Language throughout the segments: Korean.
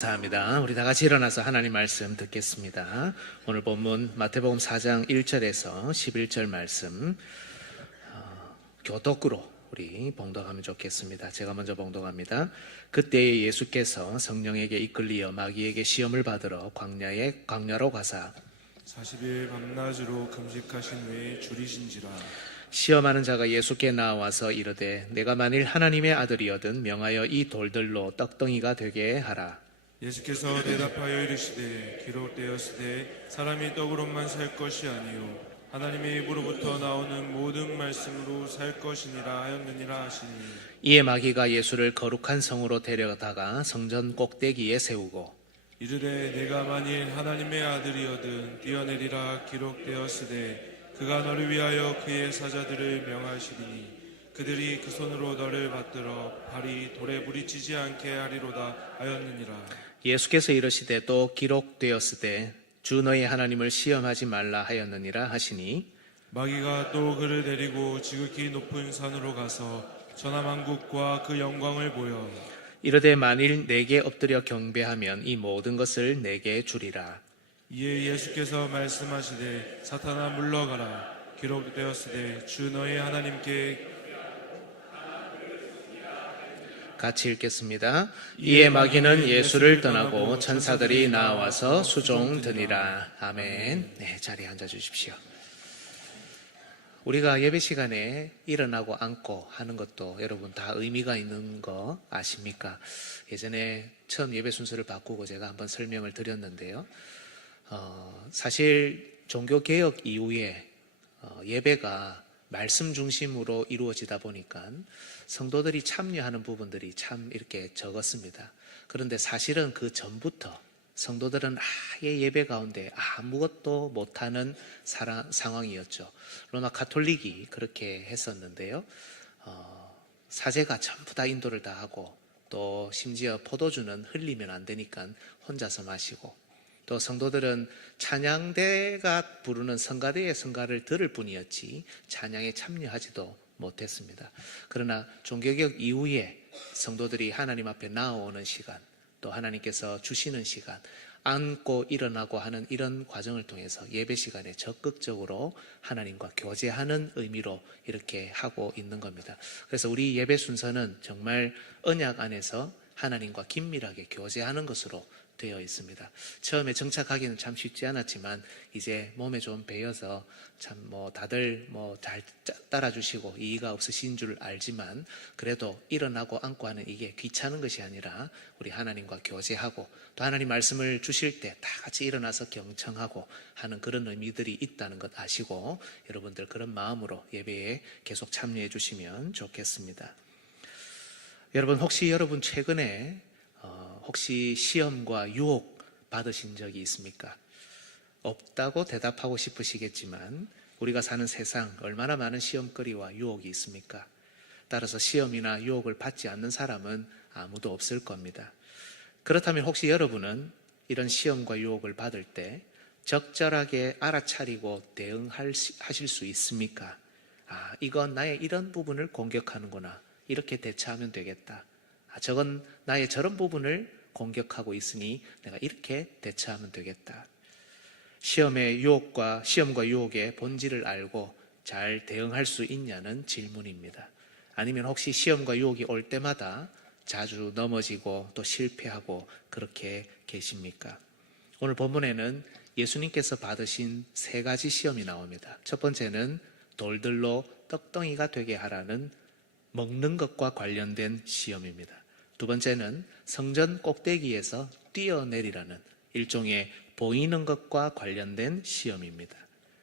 감사합니다. 우리 다 같이 일어나서 하나님 말씀 듣겠습니다. 오늘 본문 마태복음 4장 1절에서 11절 말씀 교독으로 우리 봉독하면 좋겠습니다. 제가 먼저 봉독합니다. 그때에 예수께서 성령에게 이끌리어 마귀에게 시험을 받으러 광야로 가사 40일 밤낮으로 금식하신 후에 줄이신지라. 시험하는 자가 예수께 나와서 이르되 내가 만일 하나님의 아들이거든 명하여 이 돌들로 떡덩이가 되게 하라. 예수께서 대답하여 이르시되 기록되었으되 사람이 떡으로만 살 것이 아니요 하나님의 입으로부터 나오는 모든 말씀으로 살 것이니라 하였느니라 하시니. 이에 마귀가 예수를 거룩한 성으로 데려다가 성전 꼭대기에 세우고 이르되 내가 만일 하나님의 아들이거든 뛰어내리라 기록되었으되 그가 너를 위하여 그의 사자들을 명하시리니 그들이 그 손으로 너를 받들어 발이 돌에 부딪히지 않게 하리로다 하였느니라. 예수께서 이르시되 또 기록되었으되 주 너희 하나님을 시험하지 말라 하였느니라 하시니 마귀가 또 그를 데리고 지극히 높은 산으로 가서 천하만국과 그 영광을 보여 이르되 만일 내게 엎드려 경배하면 이 모든 것을 내게 주리라. 이에 예수께서 말씀하시되 사탄아 물러가라 기록되었으되 주 너희 하나님께. 같이 읽겠습니다. 이에 마귀는 예수를 떠나고 천사들이 나와서 수종 드니라. 아멘. 네, 자리에 앉아 주십시오. 우리가 예배 시간에 일어나고 앉고 하는 것도 여러분 다 의미가 있는 거 아십니까? 예전에 처음 예배 순서를 바꾸고 제가 한번 설명을 드렸는데요. 사실 종교개혁 이후에 예배가 말씀 중심으로 이루어지다 보니까 성도들이 참여하는 부분들이 참 이렇게 적었습니다. 그런데 사실은 그 전부터 성도들은 아예 예배 가운데 아무것도 못하는 상황이었죠. 로마 가톨릭이 그렇게 했었는데요. 사제가 전부 다 인도를 다 하고 또 심지어 포도주는 흘리면 안 되니까 혼자서 마시고 또 성도들은 찬양대가 부르는 성가대의 성가를 들을 뿐이었지 찬양에 참여하지도 못했습니다. 그러나 종교개혁 이후에 성도들이 하나님 앞에 나아오는 시간, 또 하나님께서 주시는 시간, 앉고 일어나고 하는 이런 과정을 통해서 예배 시간에 적극적으로 하나님과 교제하는 의미로 이렇게 하고 있는 겁니다. 그래서 우리 예배 순서는 정말 언약 안에서 하나님과 긴밀하게 교제하는 것으로 되어 있습니다. 처음에 정착하기는 참 쉽지 않았지만 이제 몸에 좀 배어서 참 다들 잘 따라주시고 이의가 없으신 줄 알지만 그래도 일어나고 앉고 하는 이게 귀찮은 것이 아니라 우리 하나님과 교제하고 또 하나님 말씀을 주실 때 다 같이 일어나서 경청하고 하는 그런 의미들이 있다는 것 아시고 여러분들 그런 마음으로 예배에 계속 참여해 주시면 좋겠습니다. 여러분 혹시 여러분 최근에 혹시 시험과 유혹 받으신 적이 있습니까? 없다고 대답하고 싶으시겠지만 우리가 사는 세상 얼마나 많은 시험거리와 유혹이 있습니까? 따라서 시험이나 유혹을 받지 않는 사람은 아무도 없을 겁니다. 그렇다면 혹시 여러분은 이런 시험과 유혹을 받을 때 적절하게 알아차리고 대응하실 수 있습니까? 이건 나의 이런 부분을 공격하는구나. 이렇게 대처하면 되겠다. 저건 나의 저런 부분을 공격하고 있으니 내가 이렇게 대처하면 되겠다. 시험과 유혹의 본질을 알고 잘 대응할 수 있냐는 질문입니다. 아니면 혹시 시험과 유혹이 올 때마다 자주 넘어지고 또 실패하고 그렇게 계십니까? 오늘 본문에는 예수님께서 받으신 3가지 시험이 나옵니다. 첫 번째는 돌들로 떡덩이가 되게 하라는 먹는 것과 관련된 시험입니다. 두 번째는 성전 꼭대기에서 뛰어내리라는 일종의 보이는 것과 관련된 시험입니다.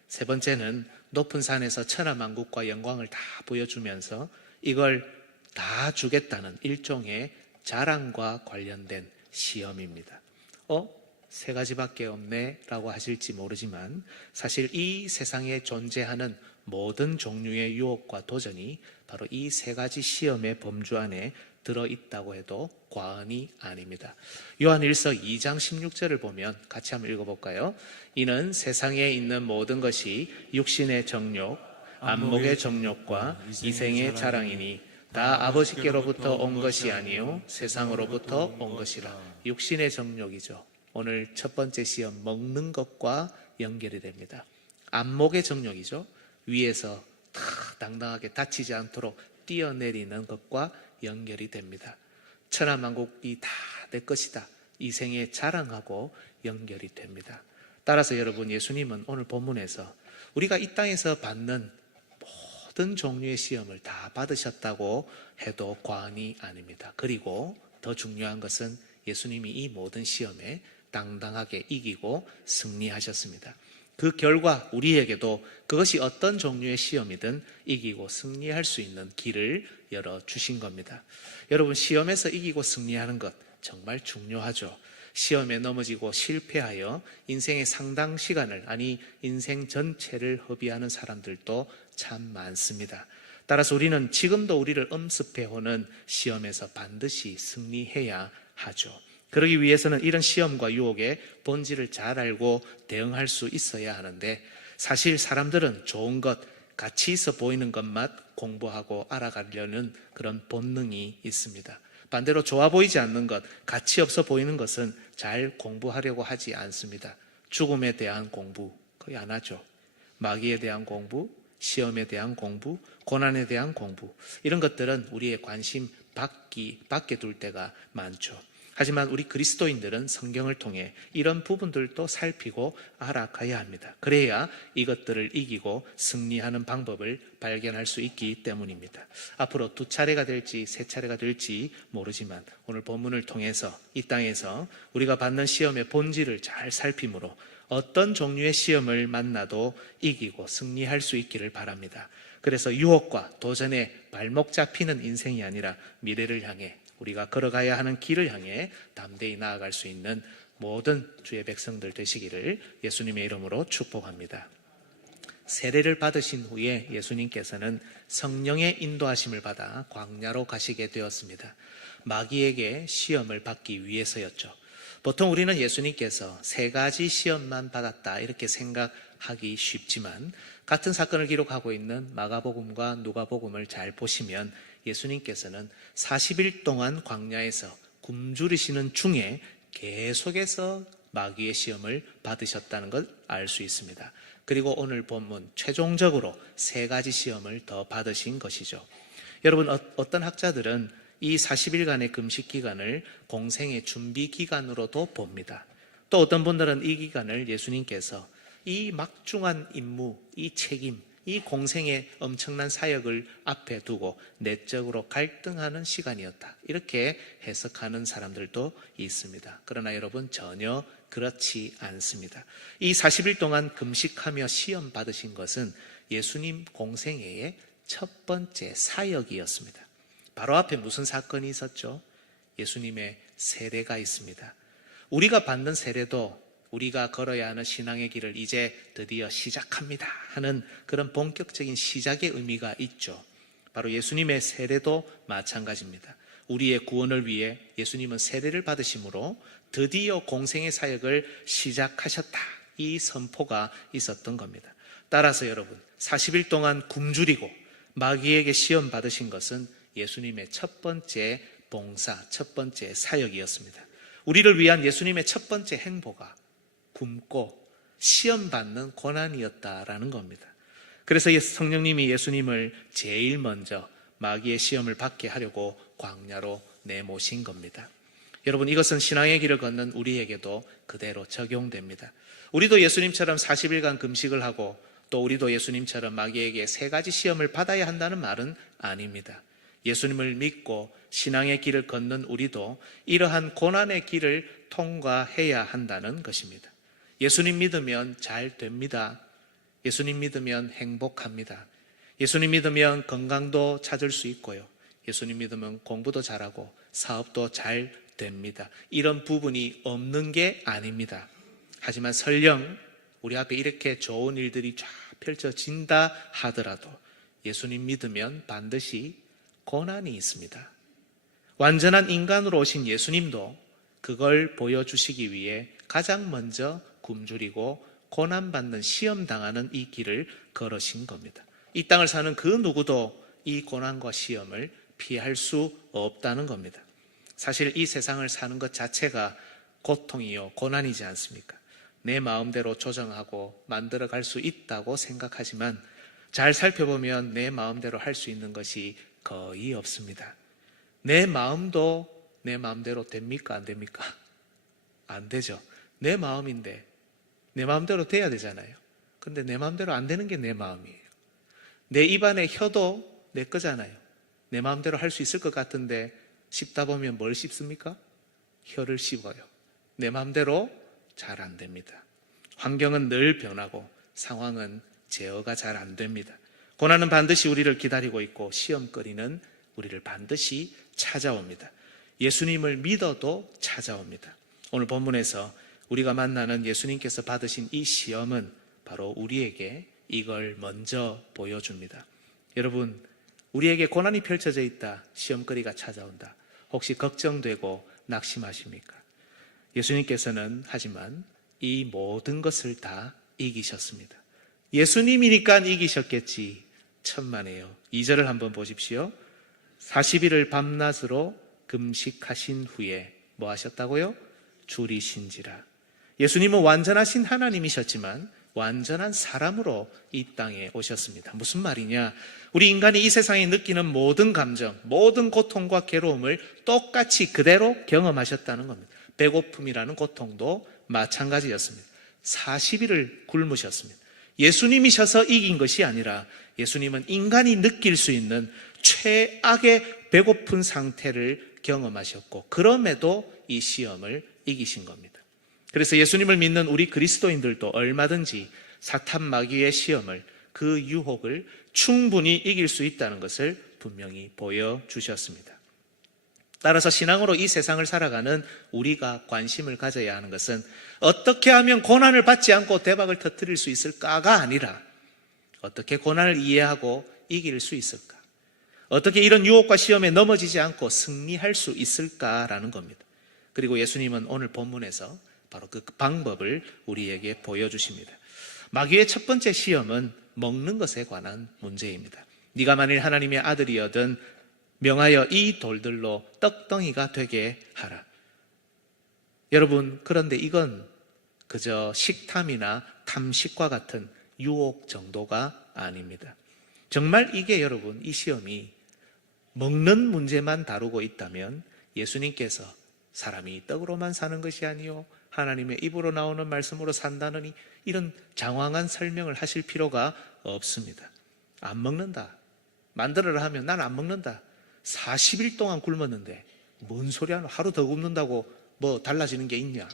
세 번째는 높은 산에서 천하만국과 영광을 다 보여주면서 이걸 다 주겠다는 일종의 자랑과 관련된 시험입니다. 3가지밖에 없네 라고 하실지 모르지만 사실 이 세상에 존재하는 모든 종류의 유혹과 도전이 바로 이 3가지 시험의 범주 안에 들어있다고 해도 과언이 아닙니다. 요한일서 2장 16절을 보면 같이 한번 읽어볼까요? 이는 세상에 있는 모든 것이 육신의 정욕, 안목의 정욕과 이생의 자랑이니 다 아버지께로부터 온 것이 아니요 세상으로부터 온 것이라. 육신의 정욕이죠. 오늘 첫 번째 시험, 먹는 것과 연결이 됩니다. 안목의 정욕이죠. 위에서 다 당당하게 다치지 않도록 뛰어내리는 것과 연결이 됩니다. 천하만국이 다 내 것이다, 이 생에 자랑하고 연결이 됩니다. 따라서 여러분, 예수님은 오늘 본문에서 우리가 이 땅에서 받는 모든 종류의 시험을 다 받으셨다고 해도 과언이 아닙니다. 그리고 더 중요한 것은 예수님이 이 모든 시험에 당당하게 이기고 승리하셨습니다. 그 결과 우리에게도 그것이 어떤 종류의 시험이든 이기고 승리할 수 있는 길을 열어주신 겁니다. 여러분, 시험에서 이기고 승리하는 것 정말 중요하죠. 시험에 넘어지고 실패하여 인생의 상당 시간을, 아니 인생 전체를 허비하는 사람들도 참 많습니다. 따라서 우리는 지금도 우리를 엄습해오는 시험에서 반드시 승리해야 하죠. 그러기 위해서는 이런 시험과 유혹의 본질을 잘 알고 대응할 수 있어야 하는데, 사실 사람들은 좋은 것, 가치 있어 보이는 것만 공부하고 알아가려는 그런 본능이 있습니다. 반대로 좋아 보이지 않는 것, 가치 없어 보이는 것은 잘 공부하려고 하지 않습니다. 죽음에 대한 공부 거의 안 하죠. 마귀에 대한 공부, 시험에 대한 공부, 고난에 대한 공부, 이런 것들은 우리의 관심 밖에 둘 때가 많죠. 하지만 우리 그리스도인들은 성경을 통해 이런 부분들도 살피고 알아가야 합니다. 그래야 이것들을 이기고 승리하는 방법을 발견할 수 있기 때문입니다. 앞으로 2차례가 될지 3차례가 될지 모르지만 오늘 본문을 통해서 이 땅에서 우리가 받는 시험의 본질을 잘 살핌으로 어떤 종류의 시험을 만나도 이기고 승리할 수 있기를 바랍니다. 그래서 유혹과 도전에 발목 잡히는 인생이 아니라 미래를 향해, 우리가 걸어가야 하는 길을 향해 담대히 나아갈 수 있는 모든 주의 백성들 되시기를 예수님의 이름으로 축복합니다. 세례를 받으신 후에 예수님께서는 성령의 인도하심을 받아 광야로 가시게 되었습니다. 마귀에게 시험을 받기 위해서였죠. 보통 우리는 예수님께서 3가지 시험만 받았다 이렇게 생각하기 쉽지만, 같은 사건을 기록하고 있는 마가복음과 누가복음을 잘 보시면 예수님께서는 40일 동안 광야에서 굶주리시는 중에 계속해서 마귀의 시험을 받으셨다는 걸 알 수 있습니다. 그리고 오늘 본문 최종적으로 3가지 시험을 더 받으신 것이죠. 여러분, 어떤 학자들은 이 40일간의 금식 기간을 공생의 준비 기간으로도 봅니다. 또 어떤 분들은 이 기간을 예수님께서 이 막중한 임무, 이 책임, 이 공생의 엄청난 사역을 앞에 두고 내적으로 갈등하는 시간이었다, 이렇게 해석하는 사람들도 있습니다. 그러나 여러분, 전혀 그렇지 않습니다. 이 40일 동안 금식하며 시험 받으신 것은 예수님 공생애의 첫 번째 사역이었습니다. 바로 앞에 무슨 사건이 있었죠? 예수님의 세례가 있습니다. 우리가 받는 세례도 우리가 걸어야 하는 신앙의 길을 이제 드디어 시작합니다 하는 그런 본격적인 시작의 의미가 있죠. 바로 예수님의 세례도 마찬가지입니다. 우리의 구원을 위해 예수님은 세례를 받으심으로 드디어 공생의 사역을 시작하셨다, 이 선포가 있었던 겁니다. 따라서 여러분, 40일 동안 굶주리고 마귀에게 시험 받으신 것은 예수님의 첫 번째 봉사, 첫 번째 사역이었습니다. 우리를 위한 예수님의 첫 번째 행보가 굶고 시험받는 고난이었다라는 겁니다. 그래서 성령님이 예수님을 제일 먼저 마귀의 시험을 받게 하려고 광야로 내모신 겁니다. 여러분, 이것은 신앙의 길을 걷는 우리에게도 그대로 적용됩니다. 우리도 예수님처럼 40일간 금식을 하고 또 우리도 예수님처럼 마귀에게 3가지 시험을 받아야 한다는 말은 아닙니다. 예수님을 믿고 신앙의 길을 걷는 우리도 이러한 고난의 길을 통과해야 한다는 것입니다. 예수님 믿으면 잘 됩니다. 예수님 믿으면 행복합니다. 예수님 믿으면 건강도 찾을 수 있고요. 예수님 믿으면 공부도 잘하고 사업도 잘 됩니다. 이런 부분이 없는 게 아닙니다. 하지만 설령 우리 앞에 이렇게 좋은 일들이 쫙 펼쳐진다 하더라도 예수님 믿으면 반드시 고난이 있습니다. 완전한 인간으로 오신 예수님도 그걸 보여주시기 위해 가장 먼저 굶주리고 고난받는, 시험당하는 이 길을 걸으신 겁니다. 이 땅을 사는 그 누구도 이 고난과 시험을 피할 수 없다는 겁니다. 사실 이 세상을 사는 것 자체가 고통이요, 고난이지 않습니까? 내 마음대로 조정하고 만들어갈 수 있다고 생각하지만 잘 살펴보면 내 마음대로 할 수 있는 것이 거의 없습니다. 내 마음도 내 마음대로 됩니까? 안 됩니까? 안 되죠. 내 마음인데 내 마음대로 돼야 되잖아요. 근데 내 마음대로 안 되는 게 내 마음이에요. 내 입안의 혀도 내 거잖아요. 내 마음대로 할 수 있을 것 같은데 씹다 보면 뭘 씹습니까? 혀를 씹어요. 내 마음대로 잘 안 됩니다. 환경은 늘 변하고 상황은 제어가 잘 안 됩니다. 고난은 반드시 우리를 기다리고 있고 시험거리는 우리를 반드시 찾아옵니다. 예수님을 믿어도 찾아옵니다. 오늘 본문에서 우리가 만나는 예수님께서 받으신 이 시험은 바로 우리에게 이걸 먼저 보여줍니다. 여러분, 우리에게 고난이 펼쳐져 있다, 시험거리가 찾아온다, 혹시 걱정되고 낙심하십니까? 예수님께서는 하지만 이 모든 것을 다 이기셨습니다. 예수님이니까 이기셨겠지. 천만에요. 2절을 한번 보십시오. 40일을 밤낮으로 금식하신 후에 뭐 하셨다고요? 줄이신지라. 예수님은 완전하신 하나님이셨지만 완전한 사람으로 이 땅에 오셨습니다. 무슨 말이냐? 우리 인간이 이 세상에 느끼는 모든 감정, 모든 고통과 괴로움을 똑같이 그대로 경험하셨다는 겁니다. 배고픔이라는 고통도 마찬가지였습니다. 40일을 굶으셨습니다. 예수님이셔서 이긴 것이 아니라 예수님은 인간이 느낄 수 있는 최악의 배고픈 상태를 경험하셨고 그럼에도 이 시험을 이기신 겁니다. 그래서 예수님을 믿는 우리 그리스도인들도 얼마든지 사탄 마귀의 시험을, 그 유혹을 충분히 이길 수 있다는 것을 분명히 보여주셨습니다. 따라서 신앙으로 이 세상을 살아가는 우리가 관심을 가져야 하는 것은 어떻게 하면 고난을 받지 않고 대박을 터뜨릴 수 있을까가 아니라 어떻게 고난을 이해하고 이길 수 있을까? 어떻게 이런 유혹과 시험에 넘어지지 않고 승리할 수 있을까라는 겁니다. 그리고 예수님은 오늘 본문에서 바로 그 방법을 우리에게 보여주십니다. 마귀의 첫 번째 시험은 먹는 것에 관한 문제입니다. 네가 만일 하나님의 아들이거든 명하여 이 돌들로 떡덩이가 되게 하라. 여러분, 그런데 이건 그저 식탐이나 탐식과 같은 유혹 정도가 아닙니다. 정말 이게 여러분, 이 시험이 먹는 문제만 다루고 있다면 예수님께서 사람이 떡으로만 사는 것이 아니요 하나님의 입으로 나오는 말씀으로 산다느니 이런 장황한 설명을 하실 필요가 없습니다. 안 먹는다, 만들어라 하면 난 안 먹는다. 40일 동안 굶었는데 뭔 소리 하노? 하루 더 굶는다고 뭐 달라지는 게 있냐?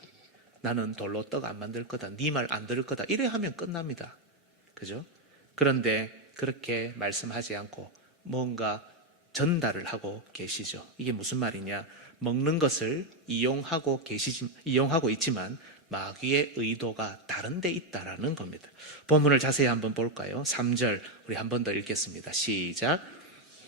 나는 돌로 떡 안 만들 거다, 네 말 안 들을 거다, 이래 하면 끝납니다. 그죠? 그런데 그렇게 말씀하지 않고 뭔가 전달을 하고 계시죠. 이게 무슨 말이냐? 먹는 것을 이용하고 있지만 마귀의 의도가 다른 데 있다라는 겁니다. 본문을 자세히 한번 볼까요? 3절 우리 한 번 더 읽겠습니다. 시작.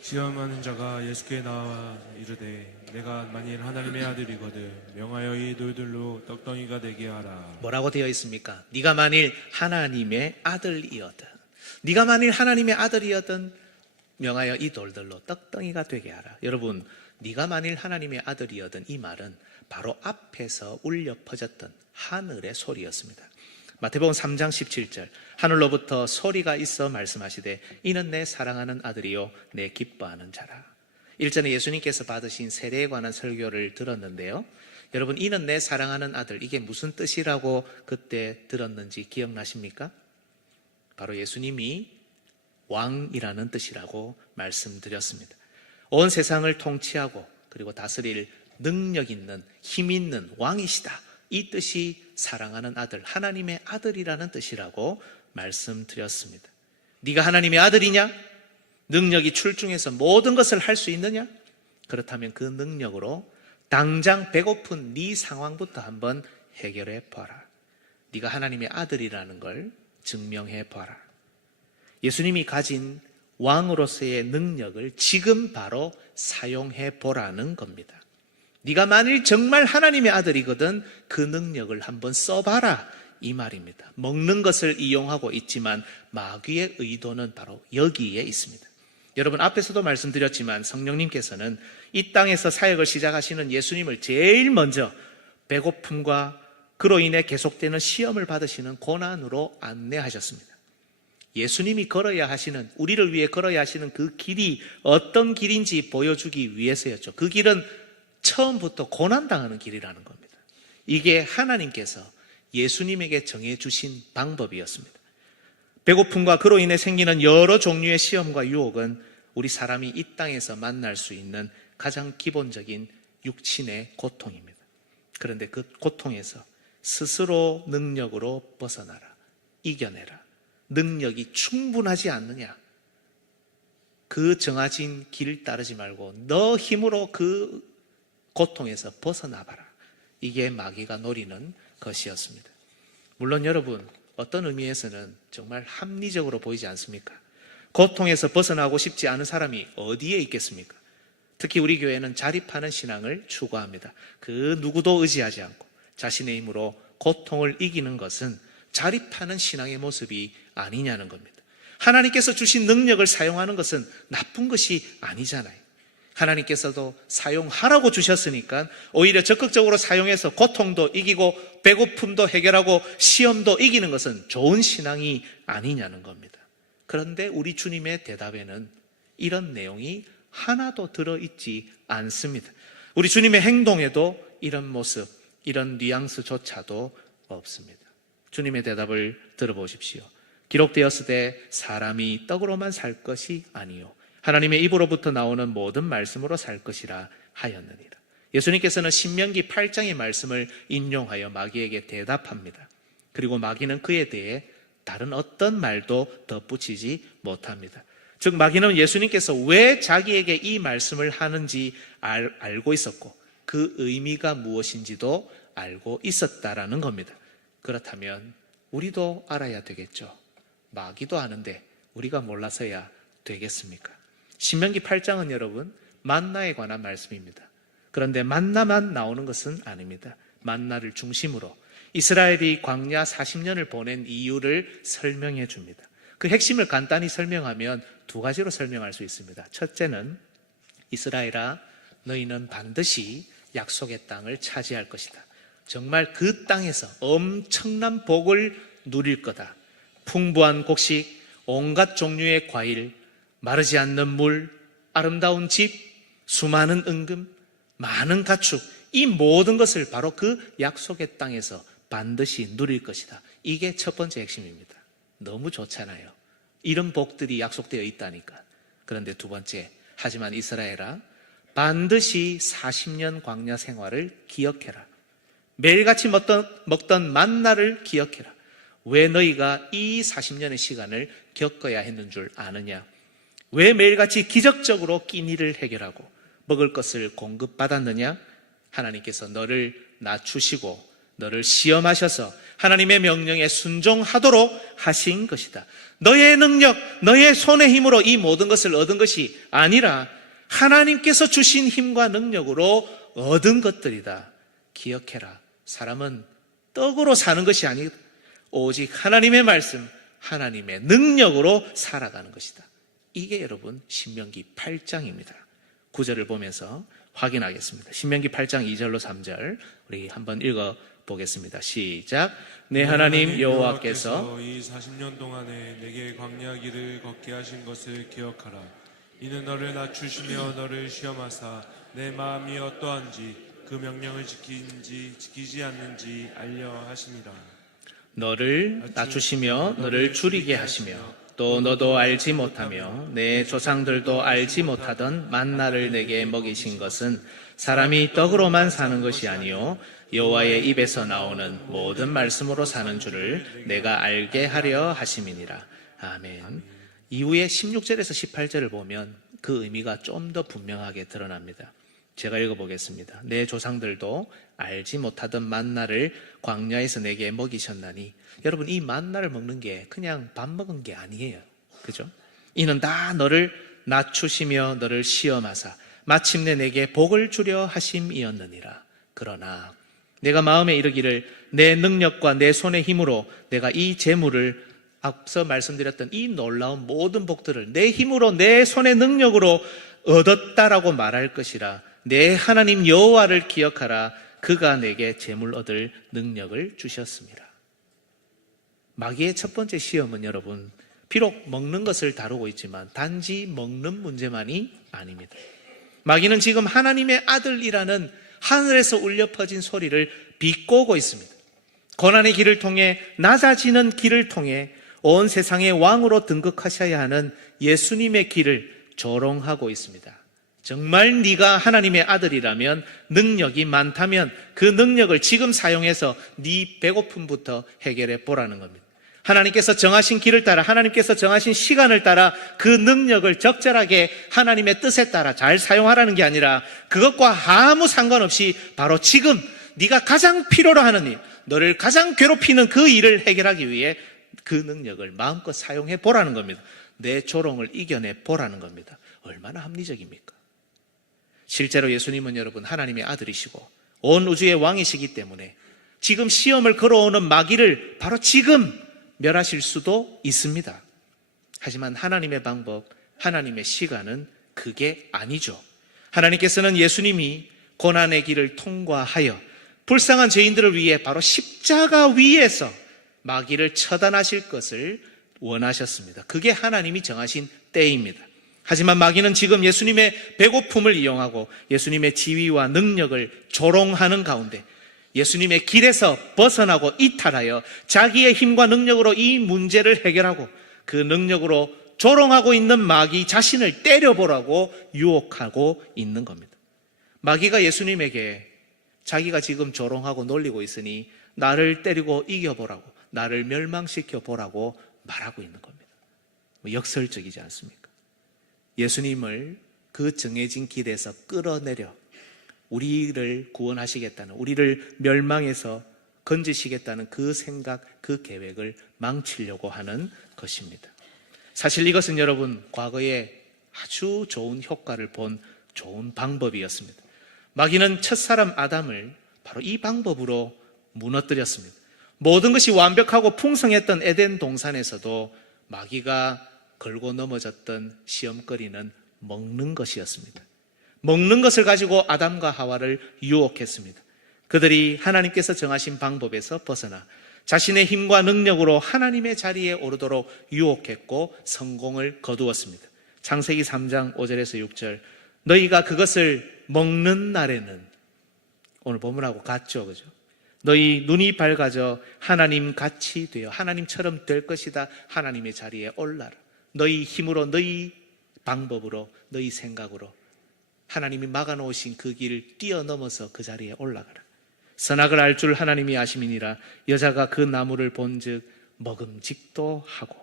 시험하는 자가 예수께 나와 이르되 내가 만일 하나님의 아들이거든 명하여 이 돌들로 떡덩이가 되게 하라. 뭐라고 되어 있습니까? 네가 만일 하나님의 아들이거든, 네가 만일 하나님의 아들이거든 명하여 이 돌들로 떡덩이가 되게 하라. 여러분, 네가 만일 하나님의 아들이거든, 이 말은 바로 앞에서 울려 퍼졌던 하늘의 소리였습니다. 마태복음 3장 17절 하늘로부터 소리가 있어 말씀하시되 이는 내 사랑하는 아들이요 내 기뻐하는 자라. 일전에 예수님께서 받으신 세례에 관한 설교를 들었는데요, 여러분, 이는 내 사랑하는 아들, 이게 무슨 뜻이라고 그때 들었는지 기억나십니까? 바로 예수님이 왕이라는 뜻이라고 말씀드렸습니다. 온 세상을 통치하고 그리고 다스릴 능력 있는, 힘 있는 왕이시다, 이 뜻이 사랑하는 아들, 하나님의 아들이라는 뜻이라고 말씀드렸습니다. 네가 하나님의 아들이냐? 능력이 출중해서 모든 것을 할 수 있느냐? 그렇다면 그 능력으로 당장 배고픈 네 상황부터 한번 해결해 봐라. 네가 하나님의 아들이라는 걸 증명해 봐라. 예수님이 가진 왕으로서의 능력을 지금 바로 사용해 보라는 겁니다. 네가 만일 정말 하나님의 아들이거든 그 능력을 한번 써봐라, 이 말입니다. 먹는 것을 이용하고 있지만 마귀의 의도는 바로 여기에 있습니다. 여러분 앞에서도 말씀드렸지만 성령님께서는 이 땅에서 사역을 시작하시는 예수님을 제일 먼저 배고픔과 그로 인해 계속되는 시험을 받으시는 고난으로 안내하셨습니다. 예수님이 걸어야 하시는, 우리를 위해 걸어야 하시는 그 길이 어떤 길인지 보여주기 위해서였죠. 그 길은 처음부터 고난당하는 길이라는 겁니다. 이게 하나님께서 예수님에게 정해주신 방법이었습니다. 배고픔과 그로 인해 생기는 여러 종류의 시험과 유혹은 우리 사람이 이 땅에서 만날 수 있는 가장 기본적인 육신의 고통입니다. 그런데 그 고통에서 스스로 능력으로 벗어나라, 이겨내라. 능력이 충분하지 않느냐, 그 정해진 길을 따르지 말고 너 힘으로 그 고통에서 벗어나봐라. 이게 마귀가 노리는 것이었습니다. 물론 여러분, 어떤 의미에서는 정말 합리적으로 보이지 않습니까? 고통에서 벗어나고 싶지 않은 사람이 어디에 있겠습니까? 특히 우리 교회는 자립하는 신앙을 추구합니다. 그 누구도 의지하지 않고 자신의 힘으로 고통을 이기는 것은 자립하는 신앙의 모습이 아니냐는 겁니다. 하나님께서 주신 능력을 사용하는 것은 나쁜 것이 아니잖아요. 하나님께서도 사용하라고 주셨으니까 오히려 적극적으로 사용해서 고통도 이기고 배고픔도 해결하고 시험도 이기는 것은 좋은 신앙이 아니냐는 겁니다. 그런데 우리 주님의 대답에는 이런 내용이 하나도 들어있지 않습니다. 우리 주님의 행동에도 이런 모습, 이런 뉘앙스조차도 없습니다. 주님의 대답을 들어보십시오. 기록되었으되 사람이 떡으로만 살 것이 아니요 하나님의 입으로부터 나오는 모든 말씀으로 살 것이라 하였느니라. 예수님께서는 신명기 8장의 말씀을 인용하여 마귀에게 대답합니다. 그리고 마귀는 그에 대해 다른 어떤 말도 덧붙이지 못합니다. 즉 마귀는 예수님께서 왜 자기에게 이 말씀을 하는지 알고 있었고 그 의미가 무엇인지도 알고 있었다라는 겁니다. 그렇다면 우리도 알아야 되겠죠. 마귀도 아는데 우리가 몰라서야 되겠습니까? 신명기 8장은 여러분 만나에 관한 말씀입니다. 그런데 만나만 나오는 것은 아닙니다. 만나를 중심으로 이스라엘이 광야 40년을 보낸 이유를 설명해 줍니다. 그 핵심을 간단히 설명하면 두 가지로 설명할 수 있습니다. 첫째는 이스라엘아 너희는 반드시 약속의 땅을 차지할 것이다. 정말 그 땅에서 엄청난 복을 누릴 거다. 풍부한 곡식, 온갖 종류의 과일, 마르지 않는 물, 아름다운 집, 수많은 은금, 많은 가축, 이 모든 것을 바로 그 약속의 땅에서 반드시 누릴 것이다. 이게 첫 번째 핵심입니다. 너무 좋잖아요. 이런 복들이 약속되어 있다니까. 그런데 두 번째, 하지만 이스라엘아 반드시 40년 광야 생활을 기억해라. 매일같이 먹던 만나를 기억해라. 왜 너희가 이 40년의 시간을 겪어야 했는 줄 아느냐? 왜 매일같이 기적적으로 끼니를 해결하고 먹을 것을 공급받았느냐? 하나님께서 너를 낮추시고 너를 시험하셔서 하나님의 명령에 순종하도록 하신 것이다. 너의 능력, 너의 손의 힘으로 이 모든 것을 얻은 것이 아니라 하나님께서 주신 힘과 능력으로 얻은 것들이다. 기억해라. 사람은 떡으로 사는 것이 아니고 오직 하나님의 말씀, 하나님의 능력으로 살아가는 것이다. 이게 여러분 신명기 8장입니다. 9절을 보면서 확인하겠습니다. 신명기 8장 2절로 3절 우리 한번 읽어보겠습니다. 시작. 내 하나님 여호와께서 이 40년 동안에 내게 광야 길을 걷게 하신 것을 기억하라. 이는 너를 낮추시며 너를 시험하사 내 마음이 어떠한지 그 명령을 지키는지 지키지 않는지 알려 하심이라. 너를 낮추시며 너를 줄이게 하시며 또 너도 알지 못하며 내 조상들도 알지 못하던 만나를 내게 먹이신 것은 사람이 떡으로만 사는 것이 아니요 여호와의 입에서 나오는 모든 말씀으로 사는 줄을 내가 알게 하려 하심이니라. 아멘. 이후에 16절에서 18절을 보면 그 의미가 좀 더 분명하게 드러납니다. 제가 읽어보겠습니다. 내 조상들도 알지 못하던 만나를 광야에서 내게 먹이셨나니, 여러분 이 만나를 먹는 게 그냥 밥 먹은 게 아니에요. 그죠? 이는 다 너를 낮추시며 너를 시험하사 마침내 내게 복을 주려 하심이었느니라. 그러나 내가 마음에 이르기를 내 능력과 내 손의 힘으로 내가 이 재물을 앞서 말씀드렸던 이 놀라운 모든 복들을 내 힘으로 내 손의 능력으로 얻었다라고 말할 것이라. 내 하나님 여호와를 기억하라. 그가 내게 재물 얻을 능력을 주셨습니다. 마귀의 첫 번째 시험은 여러분, 비록 먹는 것을 다루고 있지만 단지 먹는 문제만이 아닙니다. 마귀는 지금 하나님의 아들이라는 하늘에서 울려 퍼진 소리를 비꼬고 있습니다. 고난의 길을 통해, 낮아지는 길을 통해 온 세상의 왕으로 등극하셔야 하는 예수님의 길을 조롱하고 있습니다. 정말 네가 하나님의 아들이라면, 능력이 많다면 그 능력을 지금 사용해서 네 배고픔부터 해결해 보라는 겁니다. 하나님께서 정하신 길을 따라, 하나님께서 정하신 시간을 따라 그 능력을 적절하게 하나님의 뜻에 따라 잘 사용하라는 게 아니라, 그것과 아무 상관없이 바로 지금 네가 가장 필요로 하는 일, 너를 가장 괴롭히는 그 일을 해결하기 위해 그 능력을 마음껏 사용해 보라는 겁니다. 내 조롱을 이겨내 보라는 겁니다. 얼마나 합리적입니까? 실제로 예수님은 여러분 하나님의 아들이시고 온 우주의 왕이시기 때문에 지금 시험을 걸어오는 마귀를 바로 지금 멸하실 수도 있습니다. 하지만 하나님의 방법, 하나님의 시간은 그게 아니죠. 하나님께서는 예수님이 고난의 길을 통과하여 불쌍한 죄인들을 위해 바로 십자가 위에서 마귀를 처단하실 것을 원하셨습니다. 그게 하나님이 정하신 때입니다. 하지만 마귀는 지금 예수님의 배고픔을 이용하고 예수님의 지위와 능력을 조롱하는 가운데 예수님의 길에서 벗어나고 이탈하여 자기의 힘과 능력으로 이 문제를 해결하고 그 능력으로 조롱하고 있는 마귀 자신을 때려보라고 유혹하고 있는 겁니다. 마귀가 예수님에게 자기가 지금 조롱하고 놀리고 있으니 나를 때리고 이겨보라고, 나를 멸망시켜 보라고 말하고 있는 겁니다. 역설적이지 않습니까? 예수님을 그 정해진 길에서 끌어내려 우리를 구원하시겠다는, 우리를 멸망에서 건지시겠다는 그 생각, 그 계획을 망치려고 하는 것입니다. 사실 이것은 여러분 과거에 아주 좋은 효과를 본 좋은 방법이었습니다. 마귀는 첫사람 아담을 바로 이 방법으로 무너뜨렸습니다. 모든 것이 완벽하고 풍성했던 에덴 동산에서도 마귀가 걸고 넘어졌던 시험거리는 먹는 것이었습니다. 먹는 것을 가지고 아담과 하와를 유혹했습니다. 그들이 하나님께서 정하신 방법에서 벗어나 자신의 힘과 능력으로 하나님의 자리에 오르도록 유혹했고 성공을 거두었습니다. 창세기 3장 5절에서 6절, 너희가 그것을 먹는 날에는, 오늘 본문하고 같죠, 그죠? 너희 눈이 밝아져 하나님 같이 되어 하나님처럼 될 것이다. 하나님의 자리에 올라라. 너희 힘으로, 너희 방법으로, 너희 생각으로 하나님이 막아놓으신 그 길을 뛰어넘어서 그 자리에 올라가라. 선악을 알 줄 하나님이 아심이니라. 여자가 그 나무를 본즉 먹음직도 하고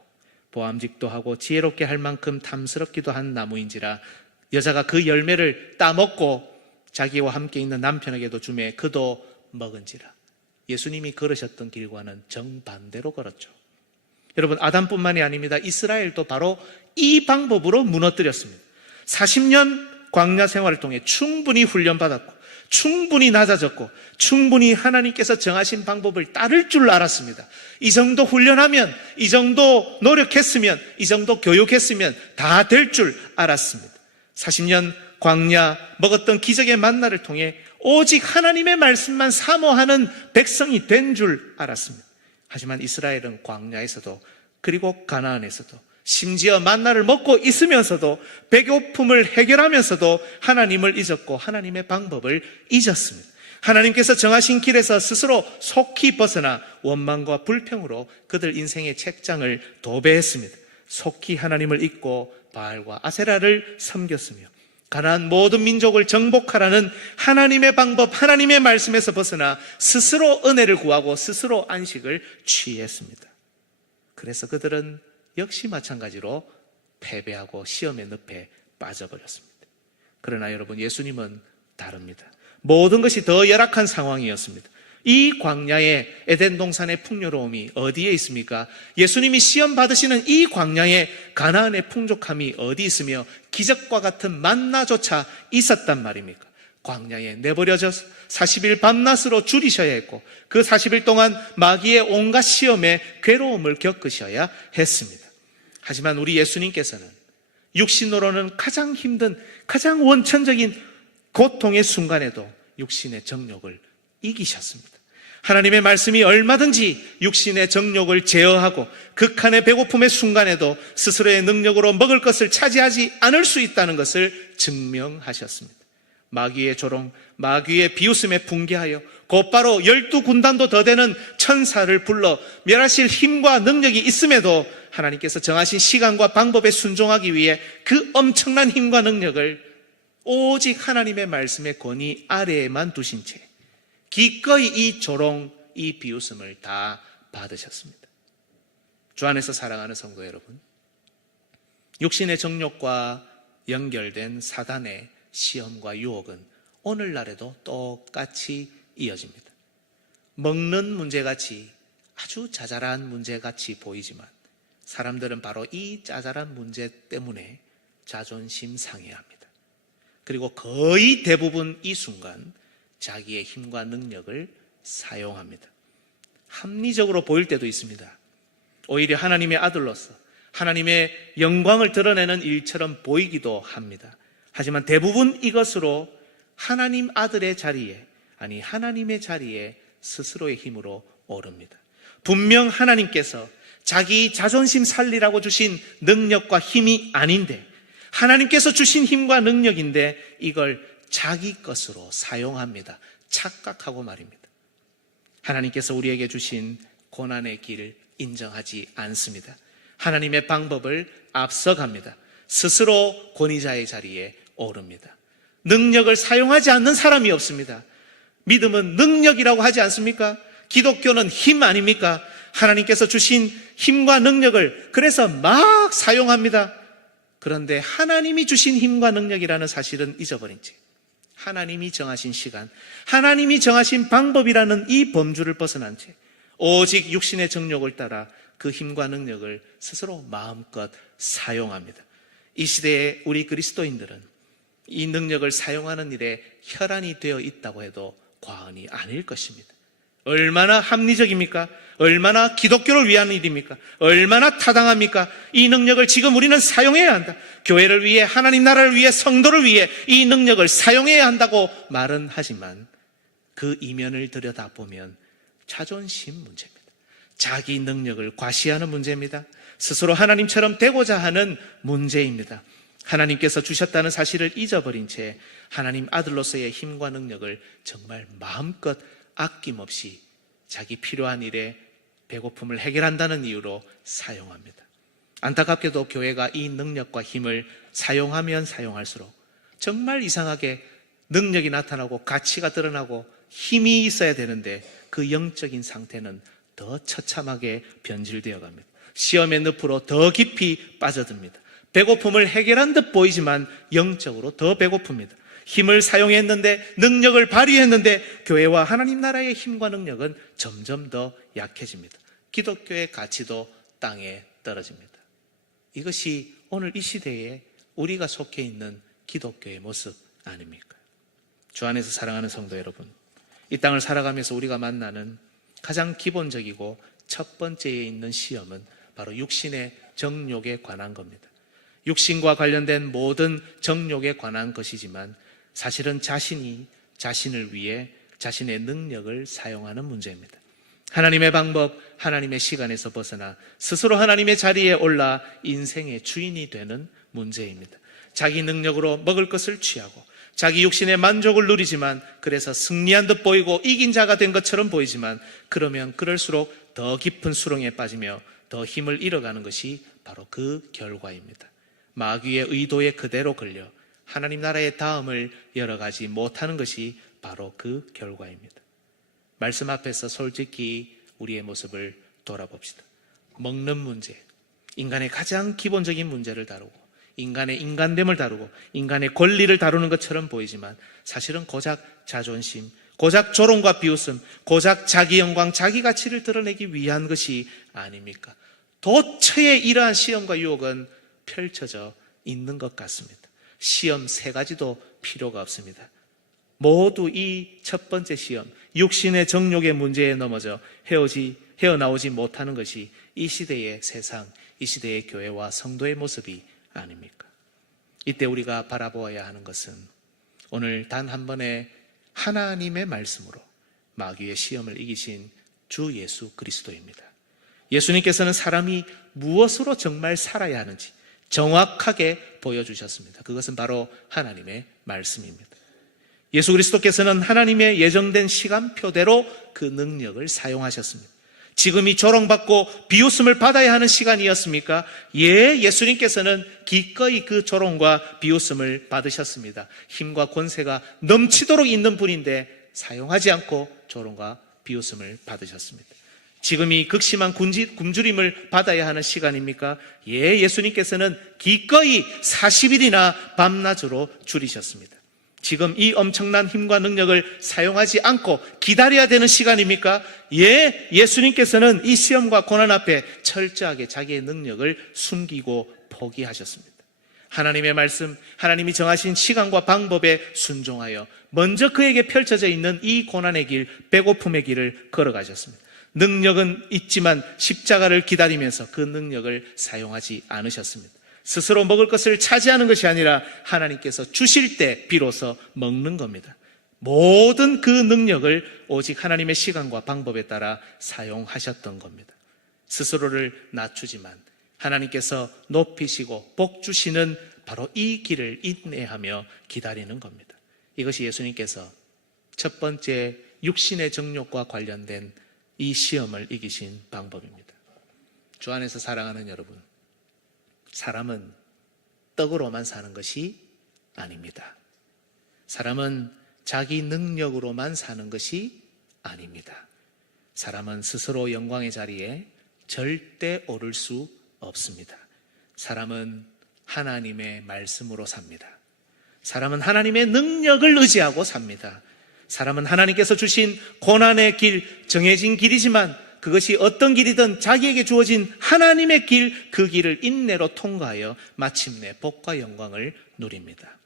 보암직도 하고 지혜롭게 할 만큼 탐스럽기도 한 나무인지라. 여자가 그 열매를 따먹고 자기와 함께 있는 남편에게도 주매 그도 먹은지라. 예수님이 걸으셨던 길과는 정반대로 걸었죠. 여러분, 아담뿐만이 아닙니다. 이스라엘도 바로 이 방법으로 무너뜨렸습니다. 40년 광야 생활을 통해 충분히 훈련받았고 충분히 낮아졌고 충분히 하나님께서 정하신 방법을 따를 줄 알았습니다. 이 정도 훈련하면, 이 정도 노력했으면, 이 정도 교육했으면 다 될 줄 알았습니다. 40년 광야 먹었던 기적의 만나를 통해 오직 하나님의 말씀만 사모하는 백성이 된 줄 알았습니다. 하지만 이스라엘은 광야에서도 그리고 가나안에서도 심지어 만나를 먹고 있으면서도 배고픔을 해결하면서도 하나님을 잊었고 하나님의 방법을 잊었습니다. 하나님께서 정하신 길에서 스스로 속히 벗어나 원망과 불평으로 그들 인생의 책장을 도배했습니다. 속히 하나님을 잊고 바알과 아세라를 섬겼으며 가나안 모든 민족을 정복하라는 하나님의 방법, 하나님의 말씀에서 벗어나 스스로 은혜를 구하고 스스로 안식을 취했습니다. 그래서 그들은 역시 마찬가지로 패배하고 시험의 늪에 빠져버렸습니다. 그러나 여러분, 예수님은 다릅니다. 모든 것이 더 열악한 상황이었습니다. 이 광야의 에덴 동산의 풍요로움이 어디에 있습니까? 예수님이 시험 받으시는 이 광야의 가나안의 풍족함이 어디 있으며 기적과 같은 만나조차 있었단 말입니까? 광야에 내버려져서 40일 밤낮으로 줄이셔야 했고 그 40일 동안 마귀의 온갖 시험에 괴로움을 겪으셔야 했습니다. 하지만 우리 예수님께서는 육신으로는 가장 힘든 가장 원천적인 고통의 순간에도 육신의 정욕을 이기셨습니다. 하나님의 말씀이 얼마든지 육신의 정욕을 제어하고 극한의 배고픔의 순간에도 스스로의 능력으로 먹을 것을 차지하지 않을 수 있다는 것을 증명하셨습니다. 마귀의 조롱, 마귀의 비웃음에 붕괴하여 곧바로 12군단도 더 되는 천사를 불러 멸하실 힘과 능력이 있음에도 하나님께서 정하신 시간과 방법에 순종하기 위해 그 엄청난 힘과 능력을 오직 하나님의 말씀의 권위 아래에만 두신 채 기꺼이 이 조롱, 이 비웃음을 다 받으셨습니다. 주 안에서 사랑하는 성도 여러분, 육신의 정욕과 연결된 사단의 시험과 유혹은 오늘날에도 똑같이 이어집니다. 먹는 문제같이 아주 자잘한 문제같이 보이지만 사람들은 바로 이 자잘한 문제 때문에 자존심 상해합니다. 그리고 거의 대부분 이 순간 자기의 힘과 능력을 사용합니다. 합리적으로 보일 때도 있습니다. 오히려 하나님의 아들로서 하나님의 영광을 드러내는 일처럼 보이기도 합니다. 하지만 대부분 이것으로 하나님 아들의 자리에, 아니 하나님의 자리에 스스로의 힘으로 오릅니다. 분명 하나님께서 자기 자존심 살리라고 주신 능력과 힘이 아닌데, 하나님께서 주신 힘과 능력인데 이걸 자기 것으로 사용합니다. 착각하고 말입니다. 하나님께서 우리에게 주신 고난의 길을 인정하지 않습니다. 하나님의 방법을 앞서갑니다. 스스로 권위자의 자리에 오릅니다. 능력을 사용하지 않는 사람이 없습니다. 믿음은 능력이라고 하지 않습니까? 기독교는 힘 아닙니까? 하나님께서 주신 힘과 능력을 그래서 막 사용합니다. 그런데 하나님이 주신 힘과 능력이라는 사실은 잊어버린 채 하나님이 정하신 시간, 하나님이 정하신 방법이라는 이 범주를 벗어난 채 오직 육신의 정욕을 따라 그 힘과 능력을 스스로 마음껏 사용합니다. 이 시대에 우리 그리스도인들은 이 능력을 사용하는 일에 혈안이 되어 있다고 해도 과언이 아닐 것입니다. 얼마나 합리적입니까? 얼마나 기독교를 위한 일입니까? 얼마나 타당합니까? 이 능력을 지금 우리는 사용해야 한다. 교회를 위해, 하나님 나라를 위해, 성도를 위해 이 능력을 사용해야 한다고 말은 하지만 그 이면을 들여다보면 자존심 문제입니다. 자기 능력을 과시하는 문제입니다. 스스로 하나님처럼 되고자 하는 문제입니다. 하나님께서 주셨다는 사실을 잊어버린 채 하나님 아들로서의 힘과 능력을 정말 마음껏 아낌없이 자기 필요한 일에 배고픔을 해결한다는 이유로 사용합니다. 안타깝게도 교회가 이 능력과 힘을 사용하면 사용할수록 정말 이상하게 능력이 나타나고 가치가 드러나고 힘이 있어야 되는데 그 영적인 상태는 더 처참하게 변질되어 갑니다. 시험의 늪으로 더 깊이 빠져듭니다. 배고픔을 해결한 듯 보이지만 영적으로 더 배고픕니다. 힘을 사용했는데, 능력을 발휘했는데 교회와 하나님 나라의 힘과 능력은 점점 더 약해집니다. 기독교의 가치도 땅에 떨어집니다. 이것이 오늘 이 시대에 우리가 속해 있는 기독교의 모습 아닙니까? 주 안에서 사랑하는 성도 여러분, 이 땅을 살아가면서 우리가 만나는 가장 기본적이고 첫 번째에 있는 시험은 바로 육신의 정욕에 관한 겁니다. 육신과 관련된 모든 정욕에 관한 것이지만 사실은 자신이 자신을 위해 자신의 능력을 사용하는 문제입니다. 하나님의 방법, 하나님의 시간에서 벗어나 스스로 하나님의 자리에 올라 인생의 주인이 되는 문제입니다. 자기 능력으로 먹을 것을 취하고 자기 육신의 만족을 누리지만 그래서 승리한 듯 보이고 이긴 자가 된 것처럼 보이지만 그러면 그럴수록 더 깊은 수렁에 빠지며 더 힘을 잃어가는 것이 바로 그 결과입니다. 마귀의 의도에 그대로 걸려 하나님 나라의 다음을 열어가지 못하는 것이 바로 그 결과입니다. 말씀 앞에서 솔직히 우리의 모습을 돌아봅시다. 먹는 문제, 인간의 가장 기본적인 문제를 다루고 인간의 인간됨을 다루고 인간의 권리를 다루는 것처럼 보이지만 사실은 고작 자존심, 고작 조롱과 비웃음, 고작 자기 영광, 자기 가치를 드러내기 위한 것이 아닙니까? 도처에 이러한 시험과 유혹은 펼쳐져 있는 것 같습니다. 시험 3가지도 필요가 없습니다. 모두 이 첫 번째 시험, 육신의 정욕의 문제에 넘어져 헤어나오지 못하는 것이 이 시대의 세상, 이 시대의 교회와 성도의 모습이 아닙니까? 이때 우리가 바라보아야 하는 것은 오늘 단 한 번의 하나님의 말씀으로 마귀의 시험을 이기신 주 예수 그리스도입니다. 예수님께서는 사람이 무엇으로 정말 살아야 하는지 정확하게 보여주셨습니다. 그것은 바로 하나님의 말씀입니다. 예수 그리스도께서는 하나님의 예정된 시간표대로 그 능력을 사용하셨습니다. 지금이 조롱받고 비웃음을 받아야 하는 시간이었습니까? 예, 예수님께서는 기꺼이 그 조롱과 비웃음을 받으셨습니다. 힘과 권세가 넘치도록 있는 분인데 사용하지 않고 조롱과 비웃음을 받으셨습니다. 지금이 극심한 굶주림을 받아야 하는 시간입니까? 예, 예수님께서는 기꺼이 40일이나 밤낮으로 줄이셨습니다. 지금 이 엄청난 힘과 능력을 사용하지 않고 기다려야 되는 시간입니까? 예, 예수님께서는 이 시험과 고난 앞에 철저하게 자기의 능력을 숨기고 포기하셨습니다. 하나님의 말씀, 하나님이 정하신 시간과 방법에 순종하여 먼저 그에게 펼쳐져 있는 이 고난의 길, 배고픔의 길을 걸어가셨습니다. 능력은 있지만 십자가를 기다리면서 그 능력을 사용하지 않으셨습니다. 스스로 먹을 것을 차지하는 것이 아니라 하나님께서 주실 때 비로소 먹는 겁니다. 모든 그 능력을 오직 하나님의 시간과 방법에 따라 사용하셨던 겁니다. 스스로를 낮추지만 하나님께서 높이시고 복 주시는 바로 이 길을 인내하며 기다리는 겁니다. 이것이 예수님께서 첫 번째 육신의 정욕과 관련된 이 시험을 이기신 방법입니다. 주 안에서 사랑하는 여러분, 사람은 떡으로만 사는 것이 아닙니다. 사람은 자기 능력으로만 사는 것이 아닙니다. 사람은 스스로 영광의 자리에 절대 오를 수 없습니다. 사람은 하나님의 말씀으로 삽니다. 사람은 하나님의 능력을 의지하고 삽니다. 사람은 하나님께서 주신 고난의 길, 정해진 길이지만 그것이 어떤 길이든 자기에게 주어진 하나님의 길, 그 길을 인내로 통과하여 마침내 복과 영광을 누립니다.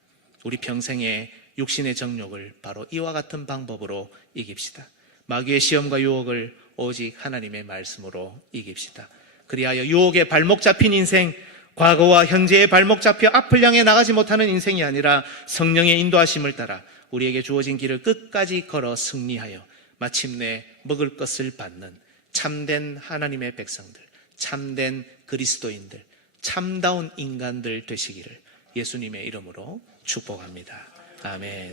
우리 평생의 육신의 정욕을 바로 이와 같은 방법으로 이깁시다. 마귀의 시험과 유혹을 오직 하나님의 말씀으로 이깁시다. 그리하여 유혹에 발목 잡힌 인생, 과거와 현재의 발목 잡혀 앞을 향해 나가지 못하는 인생이 아니라 성령의 인도하심을 따라 우리에게 주어진 길을 끝까지 걸어 승리하여 마침내 먹을 것을 받는 참된 하나님의 백성들, 참된 그리스도인들, 참다운 인간들 되시기를 예수님의 이름으로 축복합니다. 아멘.